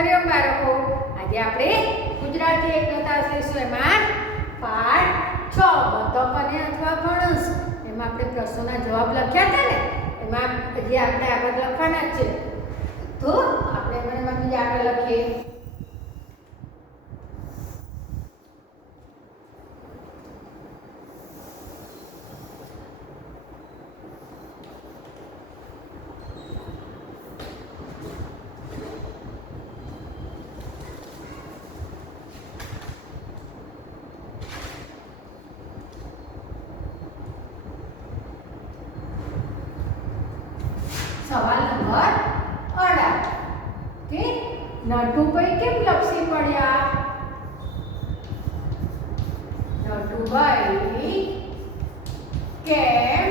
હરિઓમ બાળકો, આજે આપણે ગુજરાતી એકતા શીખશું એમાં પાઠ 6 બતક અને અથવા ફણસ એમાં આપણે પ્રશ્નોના જવાબ લખ્યા હતા ને એમાં હજી આપણે આગળ લખવાના જ છે. તો આપણે એમાં બીજા આગળ લખીએ. સવાલ નંબર 18 કે નટુભાઈ કેમ લપસી પડ્યા? નટુભાઈ કેમ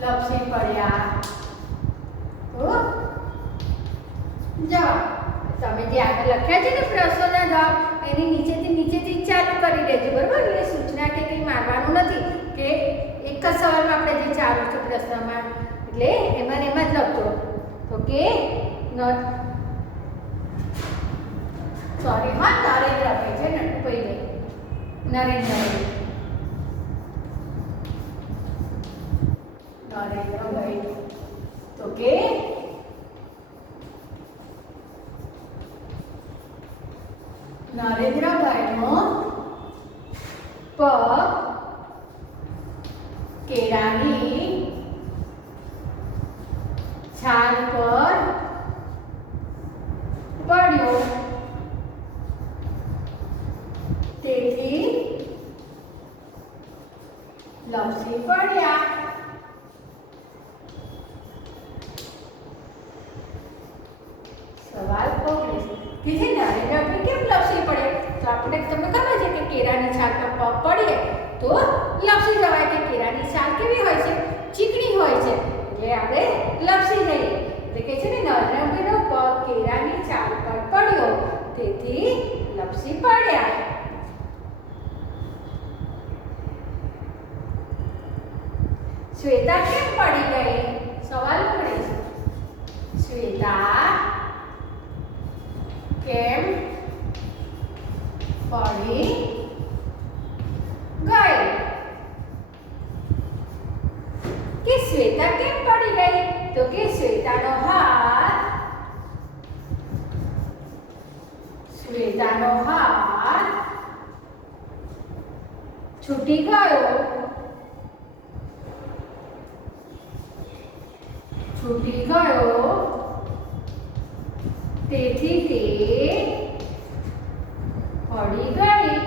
લપસી પડ્યા? તો જવાબ તમે જે આગળ લખ્યા છે ને પ્રશ્નોના જવાબ એની નીચેથી ચાલુ કરી દેજો, બરાબર? એટલે સૂચના કે કંઈ મારવાનું નથી કે એક જ સવાલમાં આપણે જે ચાલુ છે પ્રશ્નમાં એટલે એમાં જ લખજો. તો કે સોરી હા નરેન્દ્ર કહે છે, નટુભાઈ નરેન્દ્રભાઈ તો કે નરેન્દ્રભાઈનો પગ કેળાની છાલ પર પડ્યો તેથી લપસી પડ્યા. સવાલ 19 કે જે નરેન્દ્રભાઈ કેમ લપસી પડે? તો આપણે તમને ખબર છે કે કેળાની છાલ પર પગ પડીએ તો લપસી જવાય. કે કેળાની છાલ કેવી હોય છે? ચીકણી હોય છે એટલે આપણે લપસી જઈએ. એટલે કે છે ને નરેન્દ્રભાઈનો પગ કેળાની છાલ પર પડ્યો તેથી લપસી પડ્યા. શ્વેતા કેમ પડી ગઈ? સવાલ મળે છે. શ્વેતા કેમ પડી ગઈ? કે શ્વેતા કેમ પડી ગઈ? તો કે શ્વેતાનો હાથ છૂટી ગયો તેથી તે પડી ગઈ.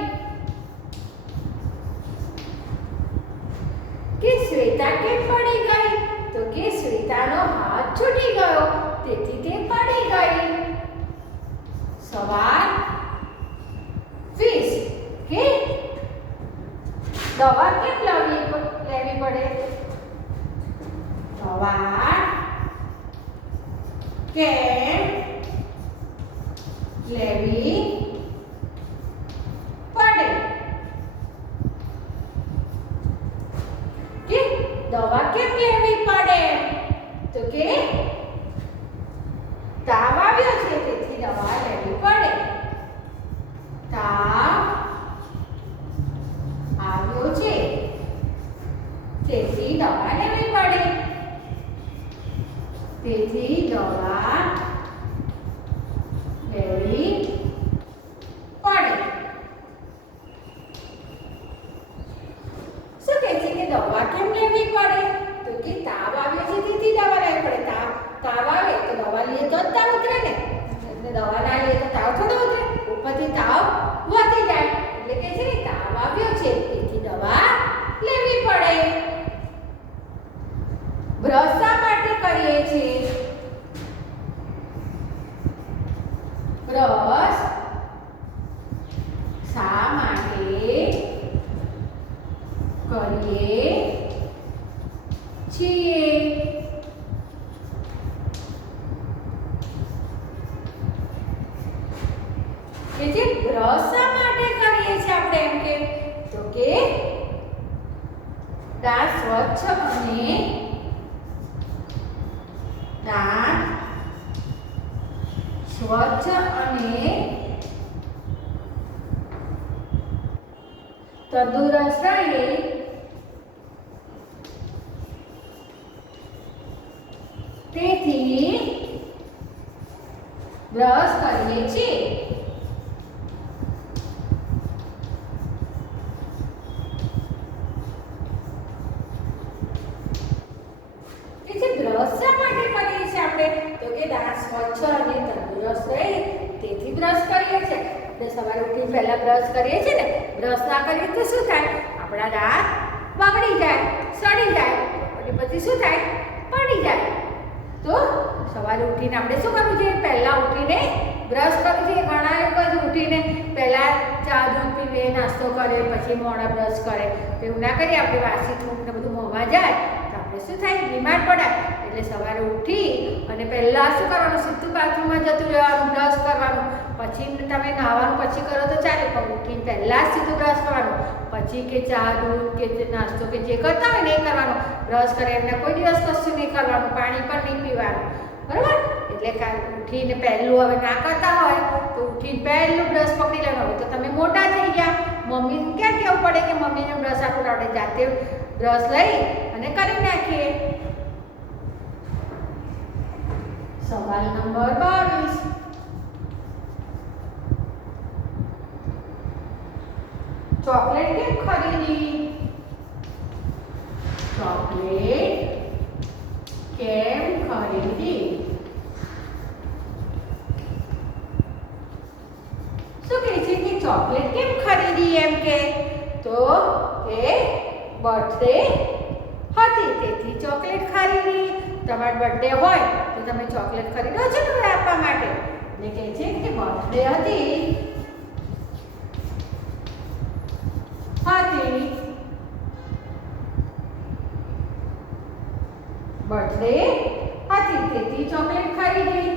કે શ્વેતા કેમ પડી ગઈ? તો કે શ્વેતાનો હાથ છૂટી ગયો તેથી તે પડી ગઈ. સવાલ 20 કે દવા કેમ લેવી પડે? દવા કેમ લેવી પડે? કે દવા કેમ લેવી પડે? તો કે તાવ આવ્યો છે તેથી દવા લેવી પડે. તાવ આવ્યો છે તેથી દવા લેવી પડે. તેથી દવા લેવી પડે. શું કહે છે કે દવા કેમ લેવી પડે? તો કે તાવ આવ્યો છે તેથી દવા લેવી પડે. તાવ આવે તો દવા લઈએ તો જ તાવ ઉતરે ને, એટલે દવા ના લઈએ તો તાવ થોડો ઉતરે, ઉપરથી તાવ વધી જાય. એટલે કે છે ને તાવ આવ્યો છે તેથી દવા લેવી પડે. બ્રશ શા માટે કરીએ છીએ? બ્રશ શા માટે કરીએ છીએ? કે જે બ્રશ શા માટે કરીએ છીએ આપણે એમ કે? તો કે દાંત સ્વચ્છ અને દાંત અને તંદુરસ્ત રહે તેથી બ્રશ કરીએ છીએ. બ્રશ શા માટે કરીએ છીએ આપણે? તો કે દાંત સ્વચ્છ અને તંદુરસ્ત રહે તેથી બ્રશ કરીએ છીએ. આપણે સવારે ઉઠી પહેલા બ્રશ કરીએ છીએ ને, બ્રશ ના કરીએ તો શું થાય? આપણા દાંત બગડી જાય, સડી જાય અને પછી શું થાય? પડી જાય. તો સવારે ઉઠીને આપણે શું કરવું જોઈએ? પહેલા ઉઠીને બ્રશ કરવું જોઈએ. ઘણા લોકો ઉઠીને પહેલા ચા દૂધ પીવે, નાસ્તો કરે, પછી મોડા બ્રશ કરે. એવું ના કરીએ. આપણે વાસી થૂંક ને બધું મોંમાં જાય તો આપણે શું થાય? બીમાર પડાય. એટલે સવારે ઉઠી અને પહેલા શું કરવાનું? સીધું બાથરૂમમાં જતું રહેવાનું, બ્રશ કરવાનું. પછી તમે નાવાનું પછી કરો તો ચાલે, પણ ઉઠીને પહેલા જ સીધું બ્રશ કરવાનું. પછી કે ચા દૂધ કે નાસ્તો કે જે કરતા હોય ને એ કરવાનું. બ્રશ કરે એમને કોઈ દિવસ કશું નહીં કરવાનું, પાણી પણ નહીં પીવાનું. બરાબર? એટલે ઉઠીને પહેલું હવે ના કરતા હોય તો ઉઠીને પહેલું બ્રશ પકડી લેવાનું. હવે તો તમે મોટા થઈ ગયા, મમ્મીને ક્યાં કહેવું પડે કે મમ્મીને બ્રશ આપણું આપણે જાતે બ્રશ લઈ અને કરી નાખીએ. સવાલ નંબર 22. ચોકલેટ કેમ ખરીદી? ચોકલેટ કેમ ખરીદી? શું કહે છે કે ચોકલેટ કેમ ખરીદી? એમ કે તો કે બર્થડે હતી તેથી ચોકલેટ ખરીદી. તમારો બર્થડે હોય તો તમે ચોકલેટ ખરીદો છો ને આપવા માટે. એટલે કહે છે કે બર્થડે હતી બર્થડે હતી તેથી ચોકલેટ ખરીદી.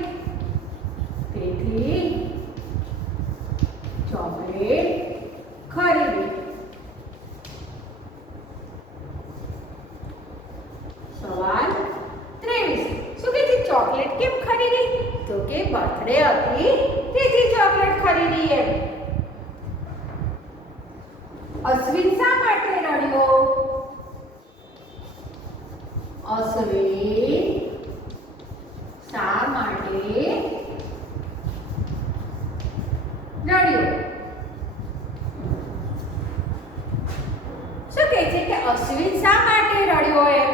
તેથી ચોકલેટ ખરીદી. સવાલ 23. શું કે ચોકલેટ કેમ ખરીદી? તો કે બર્થડે હતી તેથી ચોકલેટ ખરીદી. એમ. અશ્વિન શા માટે રડ્યો? અશ્વિન શા માટે રડ્યો? શું કહે છે કે અશ્વિન શા માટે રડ્યો? એમ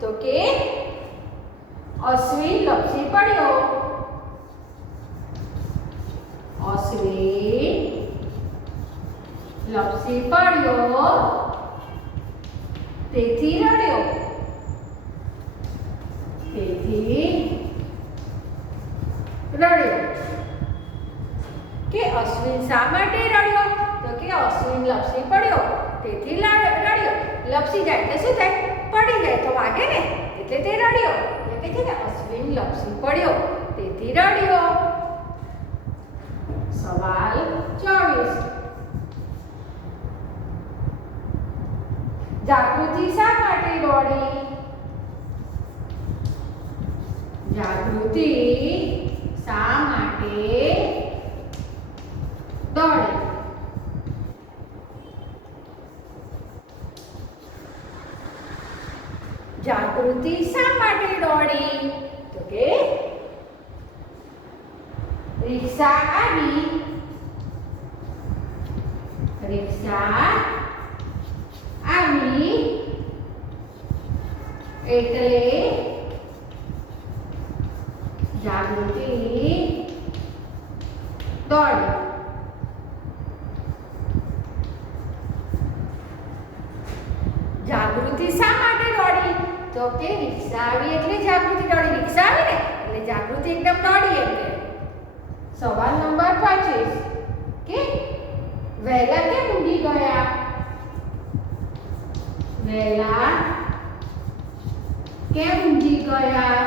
તો કે અશ્વિન લપસી પડ્યો. અશ્વિન લપસી પડ્યો તેથી રડ્યો. તેથી રડ્યો. કે અશ્વિન શા માટે રડ્યો? તો કે અશ્વિન લપસી પડ્યો તેથી રડ્યો. લપસી જાય એટલે શું થાય? પડી જાય તો વાગે ને, એટલે તે રડ્યો. એટલે કે છે ને અશ્વિન લપસી પડ્યો તેથી રડ્યો. સવાલ 24. જાગૃતિ શા માટે દોડી? જાગૃતિ શા માટે દોડી? જાગૃતિ શા માટે દોડી? તો કે રિક્ષા આવી. રિક્ષા આવી એટલે જાગૃતિ દોડી. જાગૃતિ શા માટે દોડી? તો કે રિક્ષા આવી એટલે જાગૃતિ દોડી. રિક્ષા આવી ને એટલે જાગૃતિ એકદમ દોડી. એટલે સવાલ નંબર 25. કે વહેલા કેમ ઊંઘી ગયા? વહેલા કેમ ઊંઘી ગયા?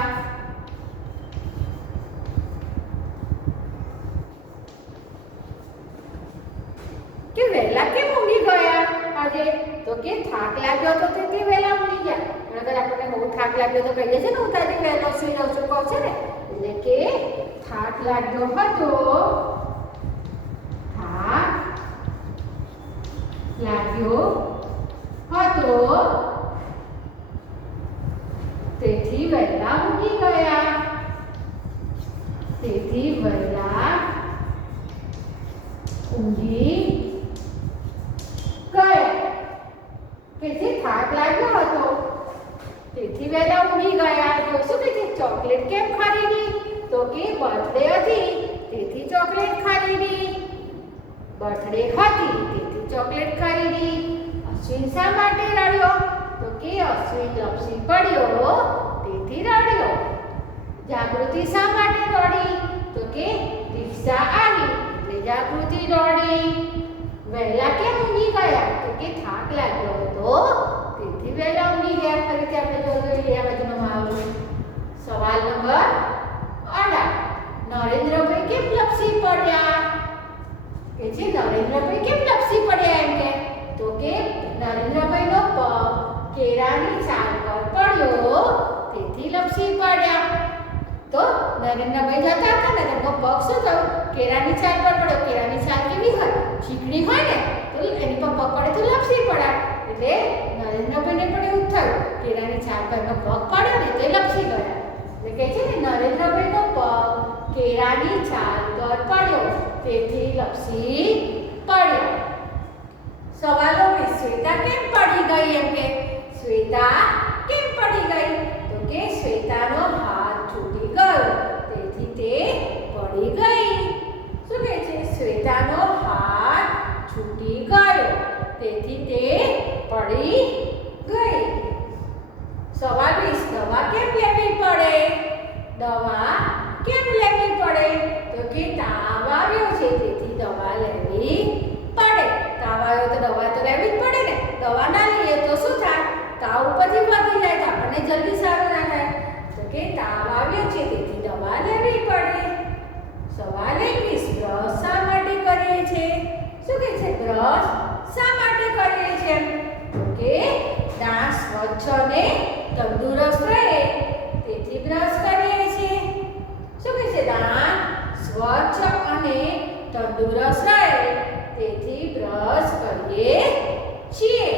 કે વહેલા કેમ ઊંઘી ગયા આજે? તો કે થાક લાગ્યો તો તેથી વહેલા ઊંઘી ગયા. અગર આપણને બહુ થાક લાગ્યો તો કહીએ છે ને હું તારી વહેલો સુઈ જાઉં છું કહો છે ને. એટલે કે થાક લાગ્યો હતો લાગ્યો હતો તેથી વહેલા ઊંઘી ગયા. તેથી વહેલા ઊંઘી ગયા. તેથી થાક લાગ્યો હતો તેથી વહેલા ઊંઘી ગયા. તો શું કે છે ચોકલેટ કેમ ખરીદી? તો કે બર્થડે હતી તેથી ચોકલેટ ખરીદી. બર્થડે હતી તેથી ચોકલેટ ખરીદી. અશ્વિન શા માટે રડ્યો? તો કે અશ્વિન લપસી પડ્યો તેથી રડ્યો. જાગૃતિ શા માટે રડી? તો કે રિક્ષા આવી એટલે જાગૃતિ રડી. વહેલા કેમ ઊંઘી ગયા? તો કે થાક લાગ્યો હતો તેથી વહેલા ઊંઘી ગયા. ફરીથી આપણે જોઈએ આ બાજુનો મહાવરો. સવાલ નંબર 18. નરેન્દ્રભાઈ કેમ લપસી પડ્યા? કે છે નરેન્દ્રભાઈ કેમ લપસી પડ્યા એમ કે? તો કે નરેન્દ્રભાઈનો પગ કેળાની છાલ પર પડ્યો તેથી લપસી પડ્યા. તો નરેન્દ્રભાઈ જતા હતા ને તેમનો પગ શું થયું? કેળાની છાલ પર પડ્યો. કેળાની છાલ કેવી હોય? ચીકણી હોય ને તો એની પર પગ પડે તો લપસી પડાય. એટલે નરેન્દ્રભાઈને પણ એવું થયું કેળાની છાલ પર એનો પગ પડ્યો ને તો લપસી ગયા. એટલે કહે છે ને નરેન્દ્રભાઈનો પગ કેળાની છાલ પર પડ્યો તેથી લપસી પડ્યો. સવાલો 20. શ્વેતા કેમ પડી ગઈ એમ કે? શ્વેતા કેમ પડી ગઈ? તો કે શ્વેતાનો હાથ છૂટી ગયો તેથી તે પડી ગઈ. શું કહે છે? શ્વેતાનો હાથ છૂટી ગયો તેથી તે પડી ગઈ. સવાલ 20. દવા કેમ લેવી પડે? દવા કેમ લેવી પડે? તો કે તાવ આવ્યો છે તેથી દવા લેવી પડે. તાવ આવ્યો તો દવા તો લેવી જ પડે ને. દવા ના લઈએ તો શું થાય? તાવ ઉપરથી વધી જાય તો આપણને જલ્દી સારું ના થાય. તો કે તાવ આવ્યો છે તેથી દવા લેવી પડે. સવાલ 21. બ્રશ શા માટે કરીએ છીએ? શું કહે છે? બ્રશ શા માટે કરીએ છીએ? તો કે દાંત સ્વચ્છ અને તંદુરસ્ત રહે તેથી બ્રશ કરીએ છીએ. શું કહે છે? દાંત સ્વચ્છ અને તંદુરસ્ત રહે તેથી બ્રશ કરીએ છીએ.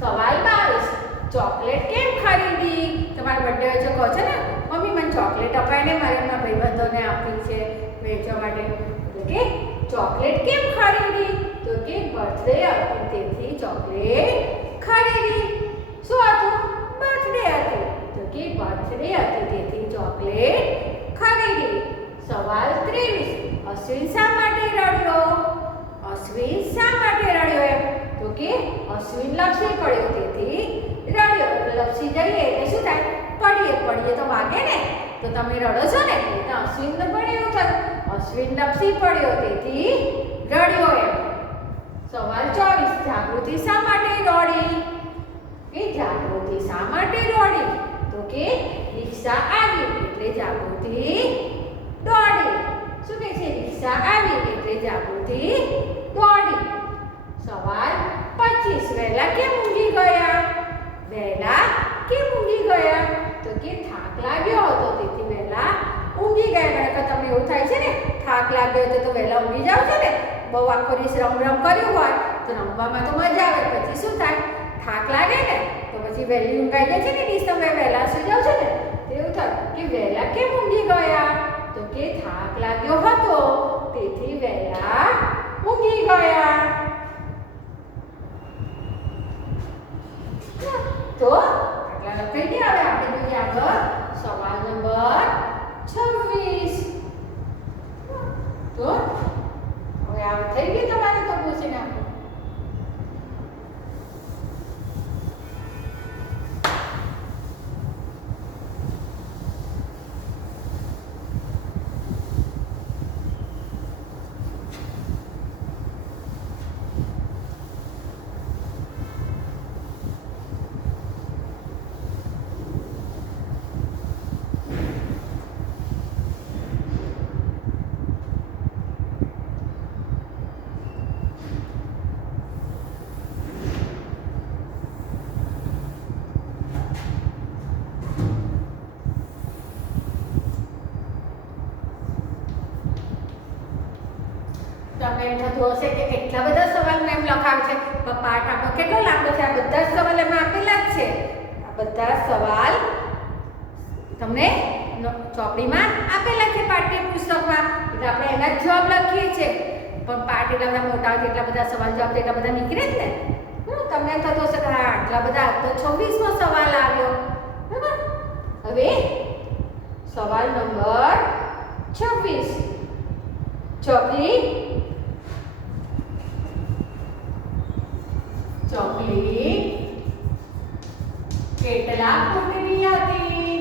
સવાલ 22. ચોકલેટ કેમ ખરીદી? તમારો બર્થડે હોય છે કહો છો ને મમ્મી મને ચોકલેટ અપાઈને મારે એમના ભાઈબંધોને આપી છે વેચવા માટે. એટલે કે ચોકલેટ કેમ ખરીદી? તો કે બર્થડે હતી તેથી ચોકલેટ ખરીદી. શું હતું? બર્થડે હતું તો કે બર્થડે હતી તેથી ચોકલેટ ખરીદી. સવાલ 23. અશ્વિન શા માટે રડ્યો? અશ્વિન શા માટે રડ્યો એમ? તો કે અશ્વિન લપસી પડ્યો તેથી રડ્યો. એટલે લપસી જઈએ એટલે શું થાય? પડીએ તો વાગે ને. તો તમે રડો છો ને એટલે અશ્વિનને પણ એવું થયું અશ્વિન લપસી પડ્યો તેથી રડ્યો એમ. સવાલ 24. જાગૃતિ શા માટે દોડી? કે જાગૃતિ શા માટે દોડી? તો કે રિક્ષા આવી એટલે જાગૃતિ દોડી. શું કહે છે? રિક્ષા આવી એટલે જાગૃતિ દોડી. સવાલ 25. વહેલા કેમ ઊંઘી ગયા? વહેલા કેમ ઊંઘી ગયા? તો કે થાક લાગ્યો હતો તેથી વહેલા ઊંઘી ગયા. ઘણીવાર તમને એવું થાય છે ને થાક લાગ્યો હતો તો વહેલા ઊંઘી જાવ છો ને. બહુ આખો દિવસ રમ કર્યું હોય તો રમવામાં તો મજા આવે. પછી શું થાય? થાક લાગે ને તો પછી વહેલી ઊંઘ આવી જાય છે ને દિવસ તમે વહેલા સુઈ જાવ છો ને એવું થાય કે વહેલા કેમ ઊંઘી ગયા? તો કે થાક લાગ્યો હતો તેથી વહેલા ઊંઘી ગયા. તો આટલા લખાઈ ગયા. હવે આપણે જોઈએ આગળ સવાલ નંબર 26. તો હવે આ થઈ ગયું તમારે તો પૂછી નાખો. તમે એમ થતું હશે કે કેટલા બધા સવાલ મેમ લખાવ છે, પણ પાઠ આપણો કેટલો લાંબો છે. આ બધા જ સવાલ એમાં આપેલા જ છે. આ બધા સવાલ તમને ચોપડીમાં આપેલા છે પાઠ્ય પુસ્તકમાં. એટલે આપણે એના જ જવાબ લખીએ છીએ, પણ પાઠ એટલા બધા મોટા હોય એટલા બધા સવાલ જવાબ તો એટલા બધા નીકળે જ ને. તમને એમ થતું હશે કે હા આટલા બધા, તો 26મો સવાલ આવ્યો. બરાબર. હવે સવાલ નંબર 26. ચોકલી કેટલા ફૂટની હતી?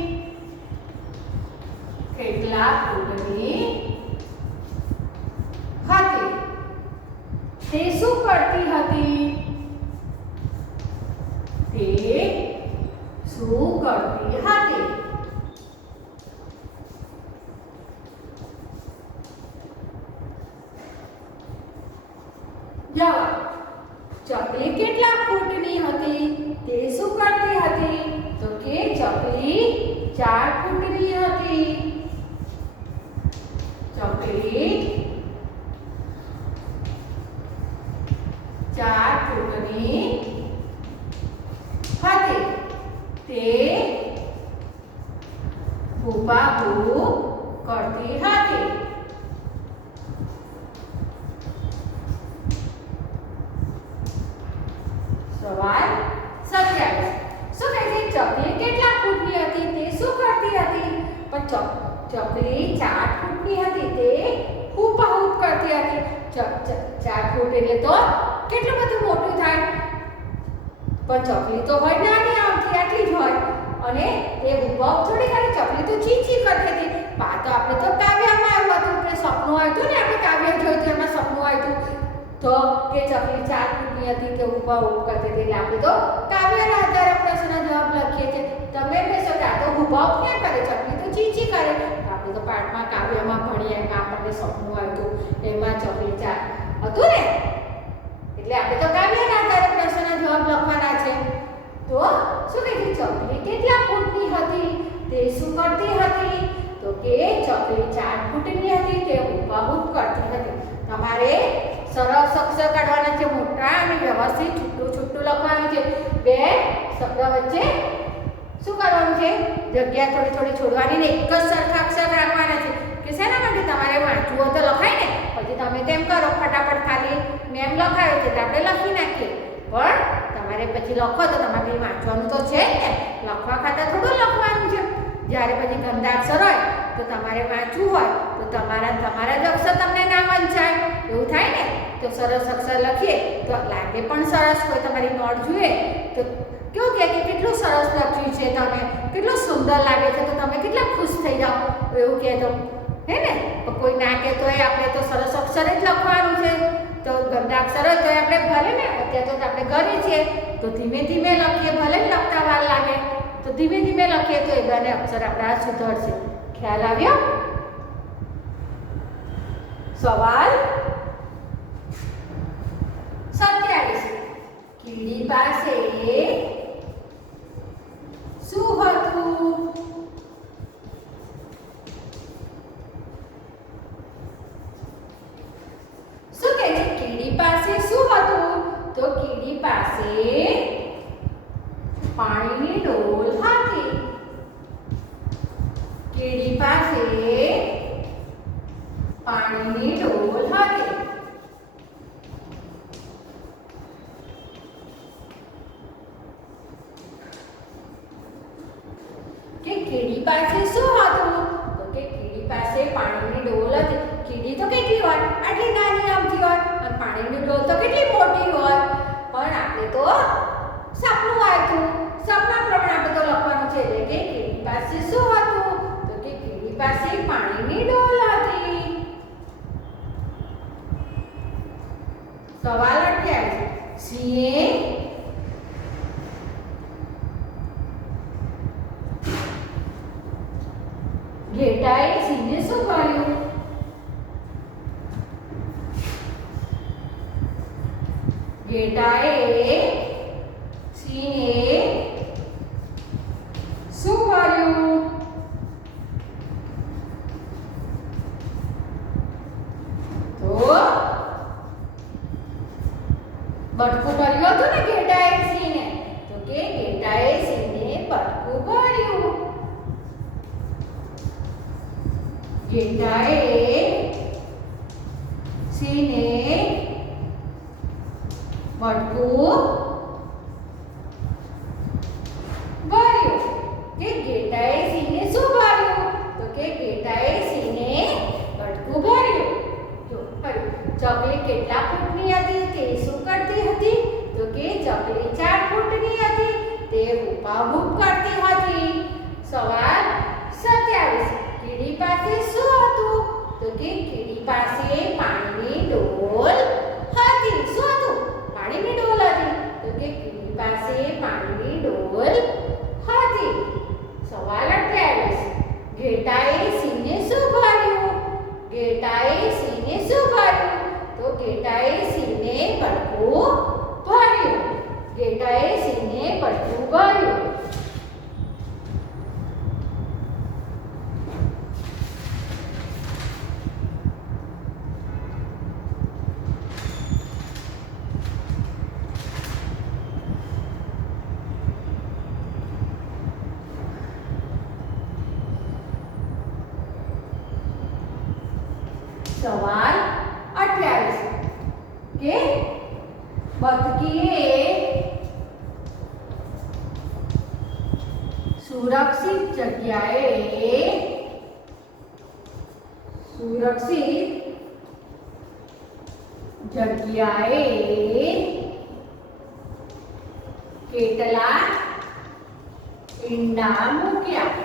કેટલા ફૂટની હતી? તે શું કરતી હતી? તે શું કરતી હતી? જવાબ. ચકલી કેટલા ફૂટની હતી? તે શું કરતી હતી? તો કે ચકલી 4 ફૂટની હતી. ચકલી 4 ફૂટની હતી. તે હુબાહુ કરતી હતી. સવાલ 27. શું કહે છે? ચકલી કેટલા ફૂટની હતી? તે શું કરતી હતી? પણ ચકલી 4 ફૂટની હતી. તે હુબહુ કરતી હતી. 4 ફૂટ એટલે તો કેટલું બધું મોટું થાય. પણ ચકલી તો હોય નાની, આમથી આટલી જ હોય. અને તે હુબહુ થોડી કરે. ચકલી તો ચીચી કરતી હતી. આ તો આપણે તો કાવ્યમાં આવ્યું હતું કે સપનું આવ્યું હતું ને, આપણે કાવ્ય જોયું હતું એમાં સપનું આવ્યું હતું તો કે ચકલી 4 ફૂટની હતી, તે હુબહુ કરતી હતી. એટલે આપણે તો કાવ્યના આધારે પ્રશ્નનો જવાબ લખીએ છીએ. તમે કહેશો કે આ તો હુબહુ ક્યાં કરે, ચકલી તો ચીચી કરે. આપણે તો પાઠમાં કાવ્યમાં ભણીએ એમાં આપણને સપનું આવ્યું હતું, એમાં ચકલી 4 હતું ને. એટલે આપણે તો કાવ્યના આધારે પ્રશ્નનો જવાબ લખવાના છે. તો શું કહે છે? ચકલી કેટલા ફૂટની હતી? તે શું કરતી હતી? તો કે ચકલી 4 ફૂટની હતી. તે હુબહુ કરતી હતી. તમારે સરસ અક્ષર કાઢવાના છે, મોટા અને વ્યવસ્થિત છૂટું છૂટું લખવાનું છે. બે શબ્દ વચ્ચે શું કરવાનું છે? જગ્યા થોડી થોડી છોડવાની ને એક જ સરખા અક્ષર રાખવાના છે. કે શેના માટે? તમારે વાંચવું હોય તો લખાય ને. પછી તમે તેમ કરો ફટાફટ, ખાલી મેમ લખાયો છે તો આપણે લખી નાખીએ. પણ તમારે પછી લખો તો તમારે વાંચવાનું તો છે જ ને. લખવા ખાતા થોડું લખવાનું છે. જ્યારે પછી ગંદા અક્ષર હોય તો તમારે વાંચવું હોય તો તમારા જ અક્ષર તમને ના વંચાય, એવું થાય ને. તો સરસ અક્ષર લખીએ તો લાગે પણ સરસ. કોઈ તમારી નોટ જોઈએ તો કેવું કે કેટલું સરસ લખ્યું છે, તમે કેટલું સુંદર લાગે છે, તો તમે કેટલા ખુશ થઈ જાઓ એવું કહે તો, હે ને. કોઈ ના કહે તો આપણે તો સરસ અક્ષર જ લખવાનું છે. તો ગંદા અક્ષર હોય તો આપણે ભલે ને, અત્યારે તો આપણે ઘરે છીએ તો ધીમે ધીમે લખીએ, ભલે લખતા વાર લાગે તો ધીમે ધીમે લખીએ તો એ બંને અક્ષર આપણા સુધરશે. ખ્યાલ આવ્યો? સવાલ 27. કીડી પાસે શું હતું? શું કહે છે? કીડી પાસે શું હતું? તો કીડી પાસે પાણીની ડોલ હતી. કીડી પાસે પાણીની ડોલ હતી. કે કીડી પાસે શું હતું? તો કે કીડી પાસે પાણીની ડોલ હતી. કીડી તો કેટલી હોય? આટલી નાની આમથી હોય. અને પાણીની ડોલ તો કેટલી મોટી હોય. પણ આપણે તો સપનું આવ્યું, સપના પ્રમાણે આપણે તો લખવાનું છે. એટલે કે કીડી પાસે શું હતું? તો કે કીડી પાસે પાણીની ડોલ હતી. સવાલ 28. સિંહે ઘેટાએ સિંહને શું કર્યું? ઘેટાએ સિંહે શું કર્યું? તો બટકું ભર્યું હતું ને ઘેટાએ સિંહને, તો કે ઘેટાએ સિંહને બટકું ભર્યું. ઘેટાએ સિંહને બટકું ભર્યું. કે ઘેટાએ સિંહને શું ભર્યું? તો કે ઘેટાએ સિંહને બટકું ભર્યું. જો ભર્યું. ચકલી કેટલા ફૂટની હતી? તે શું કરતી હતી? તો કે ચકલી 4 ફૂટની હતી. તે હુપાહુપ કરતી હતી. સવાલ 27. કીડી પાસે શું હતું? તો કે કીડી પાસે પાણીની ડોલ હતી. શું હતું? પાણીની ડોલ હતી. તો કે કીડી પાસે પાણીની ડોલ હતી. સવાલ 28. ઘેટાએ સિંહને શું ભર્યું? ઘેટાએ સિંહને શું ભર્યું? તો ઘેટાએ સિંહને બટકું ભર્યું. ઘેટાએ સિંહને બટકું ભર્યું. સવાલ 28. કે બતકીએ સુરક્ષિત જગ્યાએ કેટલા ઈંડા મૂક્યા?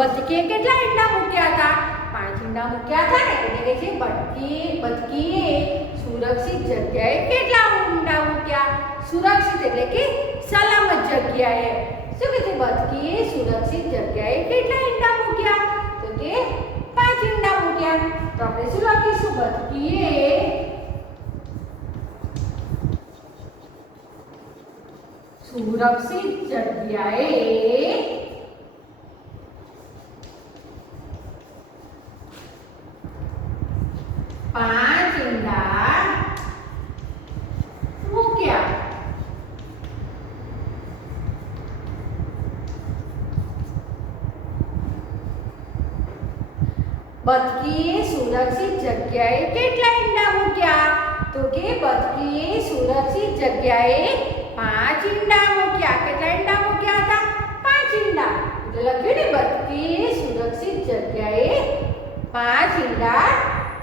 બતકીએ કેટલા ઈંડા મૂક્યા હતા? 5 ઈંડા મૂક્યા હતા ને, એટલે કે છે બતકીએ સુરક્ષિત જગ્યાએ કેટલા ઈંડા મૂક્યા? સુરક્ષિત એટલે કે સલામત જગ્યાએ. શું કે છે? બતકીએ સુરક્ષિત જગ્યાએ કેટલા ઈંડા મૂક્યા? તો કે 5 ઈંડા મૂક્યા. તો આપણે શું લખીશું? બતકીએ સુરક્ષિત જગ્યાએ 5 ઈંડા મૂક્યા. બતકીએ સુરક્ષિત જગ્યાએ કેટલા ઈંડા મૂક્યા? તો કે બતકીએ સુરક્ષિત જગ્યાએ 5 ઈંડા મૂક્યા. કેટલા ઈંડા મૂક્યા હતા? 5 ઈંડા. એટલે લખ્યું ને, બતકીએ સુરક્ષિત જગ્યાએ 5 ઈંડા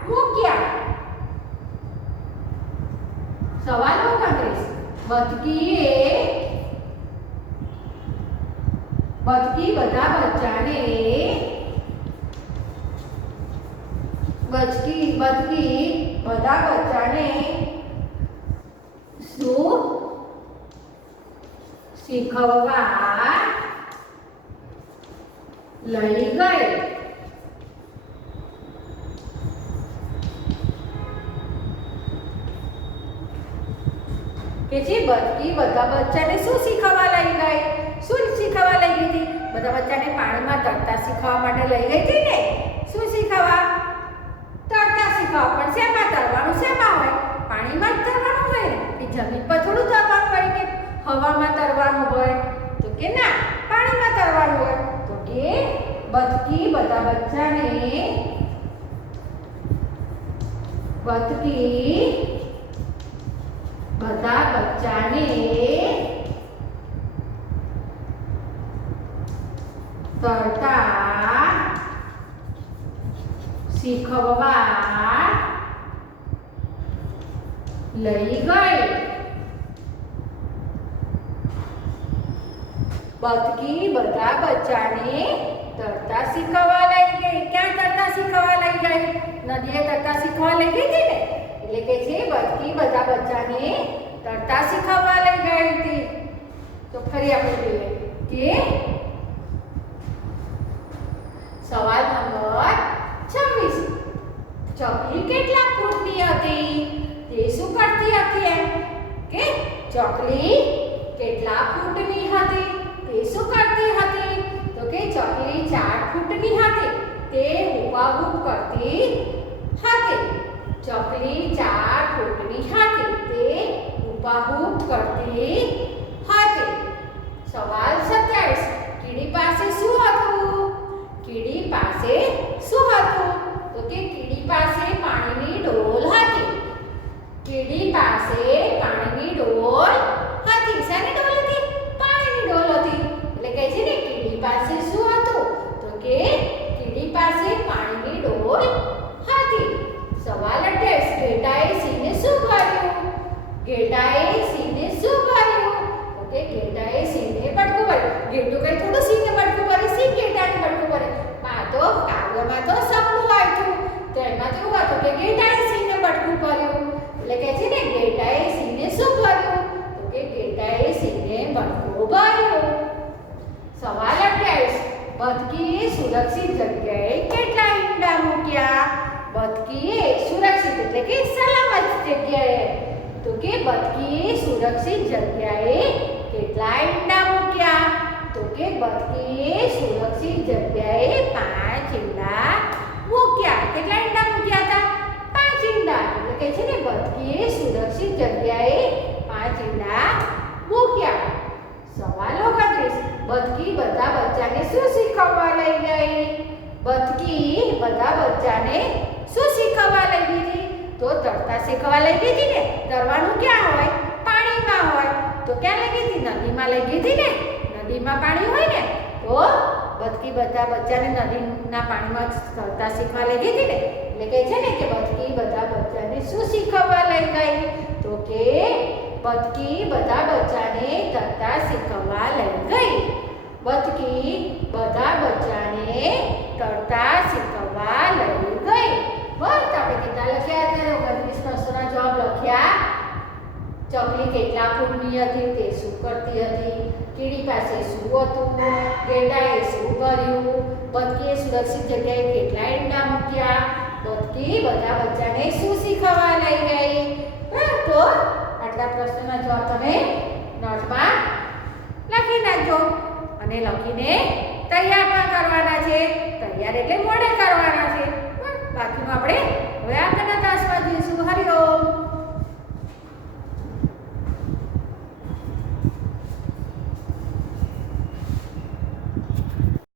મૂક્યા. સવાલ 29. બતકી બધા બચ્ચાને શું શીખવવા લઈ ગઈ? કે જે બતકી બધા બચ્ચાને શું શીખવવા લઈ ગઈ? શું શીખવવા લઈ ગઈ હતી? બધા બચ્ચાને પાણીમાં તરતા શીખવવા માટે લઈ ગઈ હતી ને. શું શીખવવા? તરતા શીખવવા. પણ શેમાં તરવાનું? શેમાં હોય? પાણીમાં જ તરવાનું હોય ને. એ જમીન પર થોડું તરવાનું હોય કે હવામાં તરવાનું હોય? તો કે ના, પાણીમાં તરવાનું હોય. તો કે બતકી બધા બચ્ચાને તરતા શીખવવા લઈ ગઈ. બતકી બધા બચ્ચાને તરતા શીખવવા લઈ ગઈ. ક્યાં તરતા શીખવવા લઈ ગઈ? નદીએ તરતા શીખવા લઈ ગઈ હતી ને. એટલે કે છે બતકી બધા બચ્ચાને તરતા શીખવવા લઈ ગઈ હતી. તો ફરી આપણે જોઈએ કે સવાલ નંબર 26. ચકલી કેટલા ફૂટની હતી? તે શું કરતી હતી? એમ કે ચકલી કેટલા ફૂટની હતી? તે શું કરતી હતી? તો કે ચકલી 4 ફૂટની હતી. તે હુપાહુપ કરતી હતી. ચકલી 4 ફૂટની હતી. તે હુપાહુપ કરતી હતી. સવાલ 27. કીડી પાસે શું હતું? કીડી પાસે શું હતું? તો કે કીડી પાસે પાણીની ડોલ હતી. કીડી પાસે પાણીની ડોલ હતી. શાની ડોલ હતી? પાણીની ડોલ હતી. એટલે કહે છે ને કીડી પાસે શું હતું? તો કે કીડી પાસે પાણીની ડોલ હતી. સવાલ 28. ઘેટાએ સિંહને શું કર્યું? ઘેટાએ સિંહને શું કર્યું? તો કે ઘેટાએ સિંહને બટકું ભર્યું. ઘેટું કઈ થોડું સિંહને બટકું ભરે? સિંહ ઘેટાને બટકું ભરે? આ તો કાવ્યમાં તો સપનું આવ્યું. તો એમાં તો એવું હતું કે ઘેટાએ સિંહને બટકું ભર્યું. એટલે કહે છે ને ઘેટાએ સિંહને શું ભર્યું? તો કે ઘેટાએ સિંહને બટકું ભર્યું. સવાલ 28. બતકીએ સુરક્ષિત જગ્યાએ કેટલા ઈંડા મૂક્યા? બતકીએ સુરક્ષિત એટલે કે સલામત જગ્યાએ. તો કે બતકીએ સુરક્ષિત જગ્યાએ કેટલા ઈંડા મૂક્યા? તો કે બતકીએ સુરક્ષિત જગ્યાએ 5 ઈંડા મૂક્યા. કેટલા ઈંડા મૂક્યા હતા? 5 ઈંડા. એટલે કે છે ને બતકીએ સુરક્ષિત જગ્યાએ 5 ઈંડા મૂક્યા. સવાલ 29. બતકી બધા બચ્ચાને શું શીખવવા લઈ ગઈ? બતકી બધા બચ્ચાને શું શીખવવા લઈ ગઈ હતી? તો તરતા શીખવા લઈ ગઈ હતી ને. તરવાનું ક્યાં હોય? પાણીમાં હોય. તો ક્યાં લઈ ગઈ હતી? નદીમાં લઈ ગઈ હતી ને. નદીમાં પાણી હોય ને તો બતકી બધા બચ્ચાને નદીના પાણીમાં તરતા શીખવા લઈ ગઈ હતી ને. એટલે કહે છે ને કે બતકી બધા બચ્ચાને શું શીખવવા લઈ ગઈ? તો કે બતકી બધા બચ્ચાને તરતા શીખવવા લઈ ગઈ. બતકી બધા બચ્ચાને તરતા શીખવવા લઈ ગઈ. બસ આપણે કેટલા લખ્યા? અત્યારે 29 પ્રશ્નોના જવાબ લખ્યા. ચકલી કેટલા ફૂટની હતી? તે શું કરતી હતી? કીડી પાસે શું હતું? ઘેટાએ શું કર્યું? બતકીએ સુરક્ષિત જગ્યાએ કેટલા ઈંડા મૂક્યા? બતકી બધા બચ્ચાને શું શીખવવા લઈ ગઈ? તો આટલા પ્રશ્નોના જવાબ તમે નોટમાં લખી નાખજો અને લખીને તૈયાર પણ કરવાના છે. તૈયાર એટલે મોડે કરવાના છે. બાકીનું આપણે